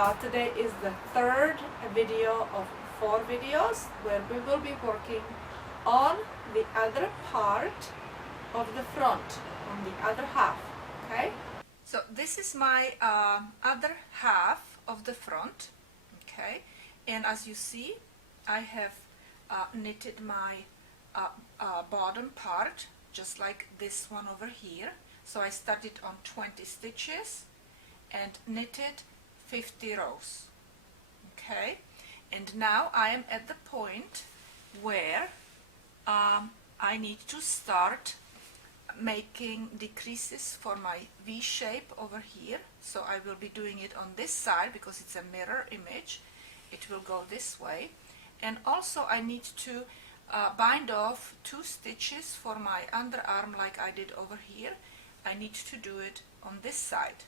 Today is the third video of 4 videos where we will be working on the other part of the front, on the other half, okay? So this is my other half of the front, okay? And as you see, I have knitted my bottom part just like this one over here. So I started on 20 stitches and knitted 50 rows, okay? And now I am at the point where I need to start making decreases for my V shape over here. So I will be doing it on this side because it's a mirror image. It will go this way. And also I need to bind off 2 stitches for my underarm like I did over here. I need to do it on this side,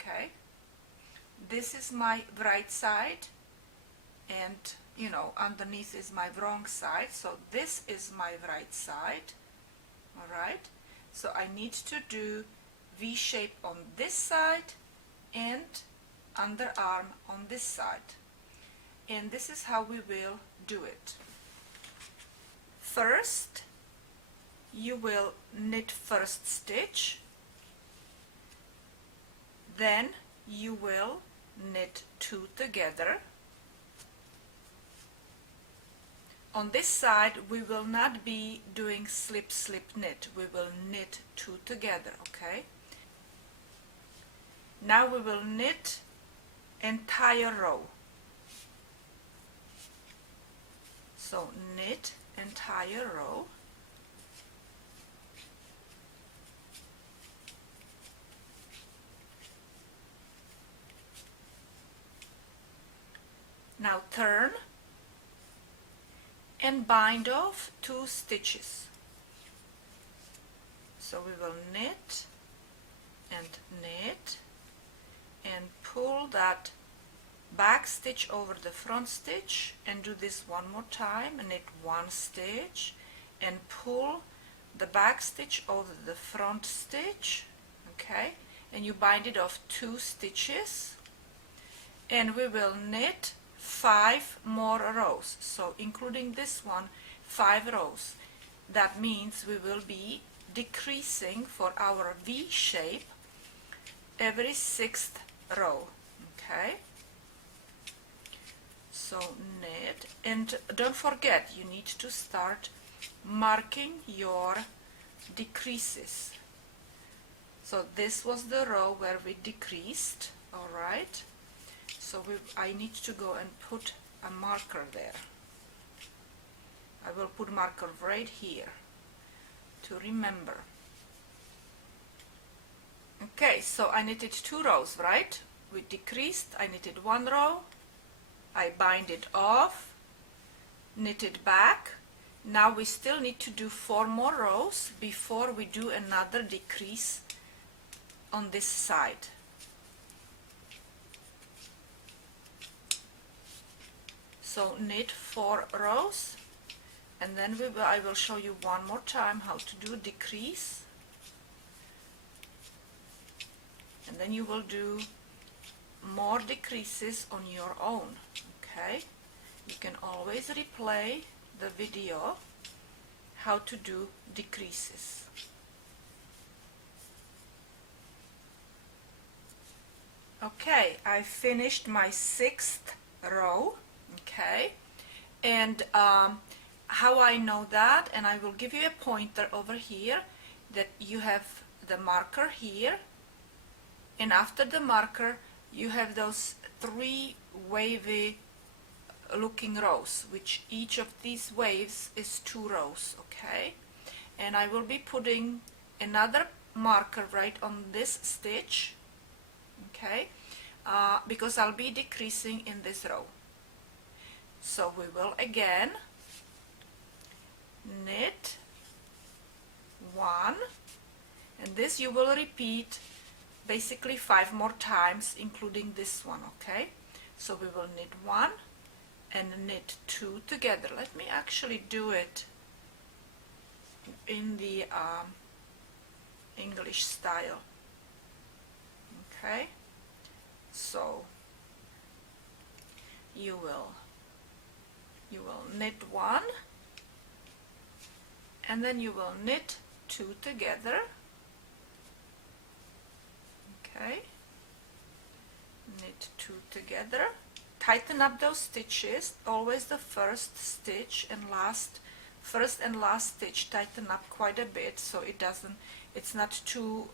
okay? This is my right side, and you know, underneath is my wrong side, so this is my right side. All right, so I need to do V shape on this side and underarm on this side, and this is how we will do it. First, you will knit first stitch, then you will knit 2 together. On this side we will not be doing slip slip knit, we will knit 2 together, okay? Now we will knit entire row. So knit entire row. Now turn and bind off 2 stitches. So we will knit and pull that back stitch over the front stitch, and do this one more time, knit 1 stitch and pull the back stitch over the front stitch, okay, and you bind it off 2 stitches, and we will knit 5 more rows, so including this one, 5 rows. That means we will be decreasing for our V shape every 6th row, okay? So knit, and don't forget, you need to start marking your decreases. So this was the row where we decreased, all right? So I need to go and put a marker there. I will put marker right here to remember. Okay, so I knitted 2 rows, right? We decreased, I knitted 1 row, I bind it off, knitted back. Now we still need to do 4 more rows before we do another decrease on this side. So knit 4 rows, and then I will show you one more time how to do decrease, and then you will do more decreases on your own, okay? You can always replay the video how to do decreases. Okay, I finished my 6th row. Okay, and how I know that, and I will give you a pointer over here, that you have the marker here, and after the marker you have those 3 wavy looking rows, which each of these waves is 2 rows, okay? And I will be putting another marker right on this stitch, okay, because I'll be decreasing in this row. So we will again knit 1, and this you will repeat basically 5 more times, including this one, okay? So we will knit 1 and knit 2 together. Let me actually do it in the English style, okay? So you will knit one, and then you will knit two together. Okay, knit two together. Tighten up those stitches, always the first stitch and last, first and last stitch, tighten up quite a bit so it's not too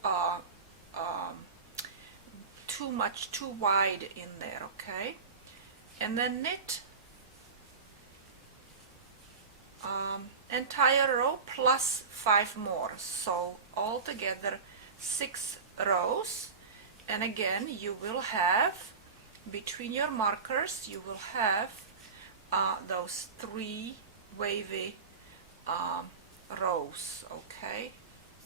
too wide in there. Okay, and then knit entire row plus 5 more, so altogether 6 rows. And again, you will have between your markers, you will have those 3 wavy rows. Okay,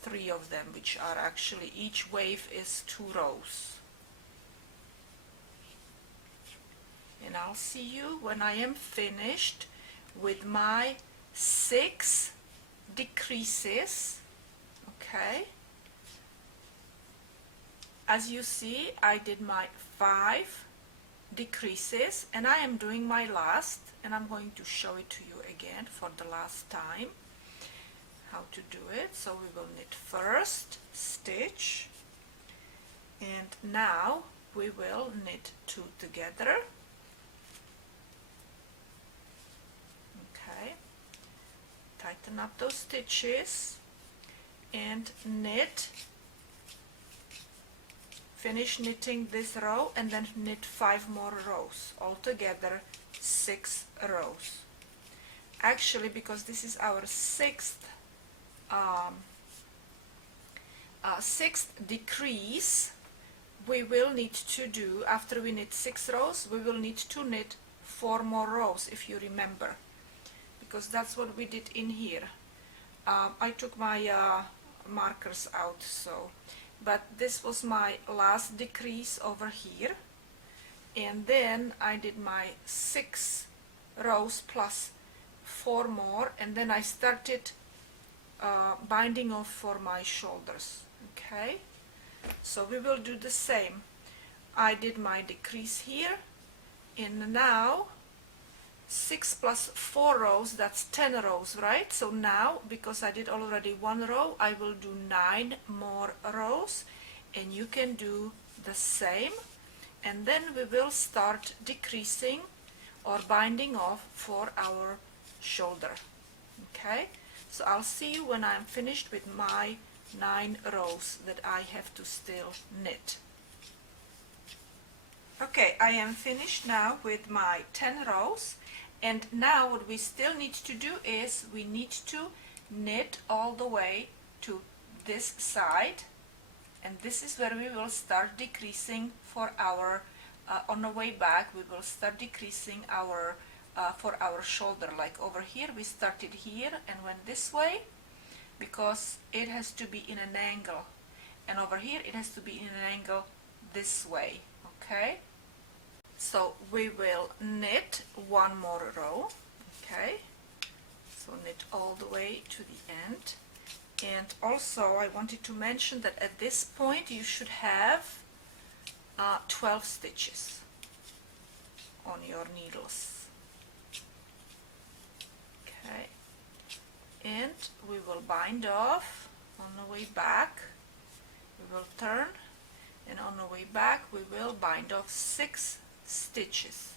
3 of them, which are actually, each wave is 2 rows. And I'll see you when I am finished with my 6 decreases. Okay, as you see, I did my 5 decreases, and I am doing my last, and I'm going to show it to you again for the last time how to do it. So we will knit first stitch, and now we will knit 2 together. Okay, tighten up those stitches and knit, finish knitting this row, and then knit 5 more rows, altogether 6 rows. Actually, because this is our sixth decrease, we will need to do, after we knit 6 rows, we will need to knit 4 more rows, if you remember, because that's what we did in here. I took my markers out, so, but this was my last decrease over here, and then I did my 6 rows plus 4 more, and then I started binding off for my shoulders. Okay, so we will do the same. I did my decrease here, and now 6 plus 4 rows, that's 10 rows, right? So now, because I did already 1 row, I will do 9 more rows, and you can do the same, and then we will start decreasing or binding off for our shoulder. Okay, so I'll see you when I'm finished with my 9 rows that I have to still knit. Okay, I am finished now with my 10 rows, and now what we still need to do is we need to knit all the way to this side, and this is where we will start decreasing for our on the way back. We will start decreasing our for our shoulder. Like over here, we started here and went this way because it has to be in an angle, and over here it has to be in an angle this way. Okay, so we will knit 1 more row. Okay, so knit all the way to the end. And also I wanted to mention that at this point you should have 12 stitches on your needles. Okay, and we will bind off on the way back. We will turn, and on the way back we will bind off 6 stitches.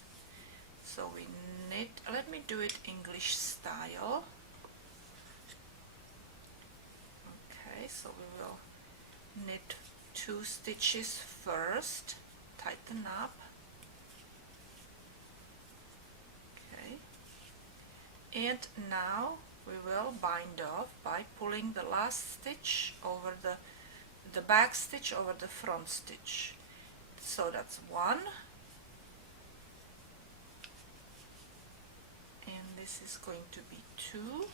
So we knit, let me do it English style. Okay, so we will knit 2 stitches first, tighten up. Okay, and now we will bind off by pulling the last stitch over the back stitch over the front stitch. So that's 1, and this is going to be 2,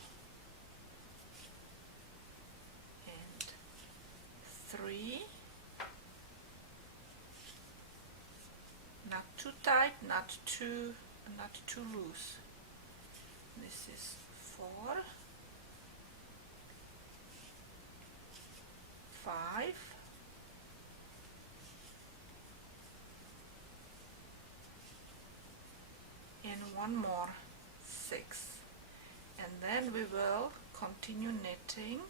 and 3. Not too tight, not too loose. This is 4, 5, 6, one more 6, and then we will continue knitting,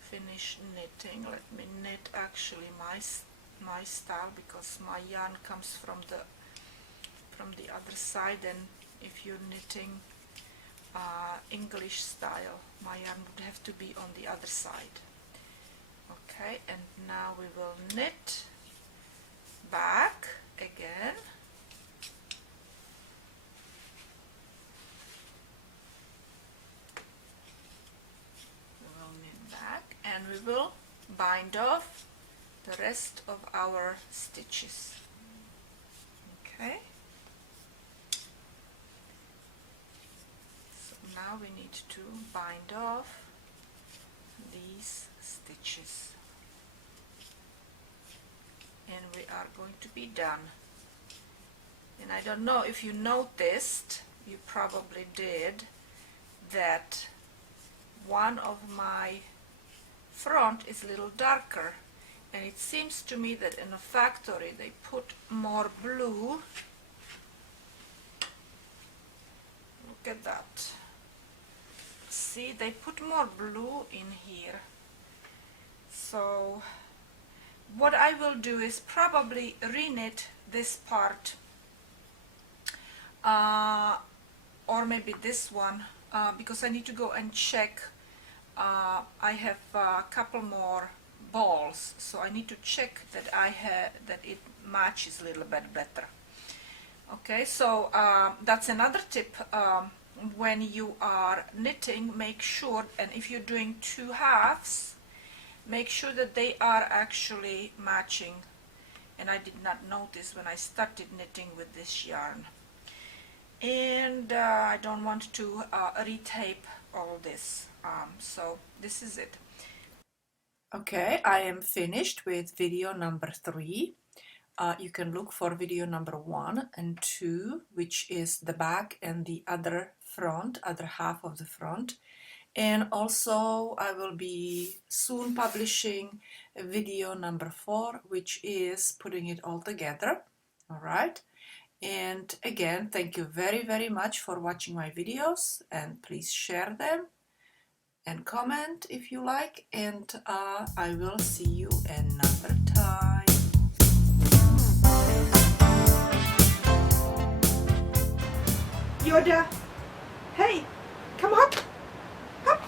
finish knitting. Let me knit actually my style, because my yarn comes from the other side, and if you're knitting English style, my yarn would have to be on the other side. Okay, and now we will knit back again. We will knit back, and we will bind off the rest of our stitches. Okay, so now we need to bind off these stitches, and we are going to be done. And I don't know if you noticed, you probably did, that one of my front is a little darker, and it seems to me that in a factory they put more blue. Look at that. See, they put more blue in here. So what I will do is probably reknit this part, or maybe this one, because I need to go and check. I have a couple more balls, so I need to check that it matches a little bit better. Okay, so that's another tip. When you are knitting, make sure, and if you're doing 2 halves, make sure that they are actually matching. And I did not notice when I started knitting with this yarn. And I don't want to retape all this, so this is it. Okay, I am finished with video number 3. You can look for video number 1 and 2, which is the back and the other half of the front. And also I will be soon publishing video number 4, which is putting it all together. All right. And again, thank you very, very much for watching my videos, and please share them and comment if you like, and I will see you another time. Yoda, hey, come up, hop,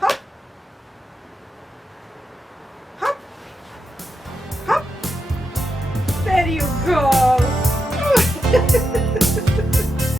hop, hop, hop, there you go.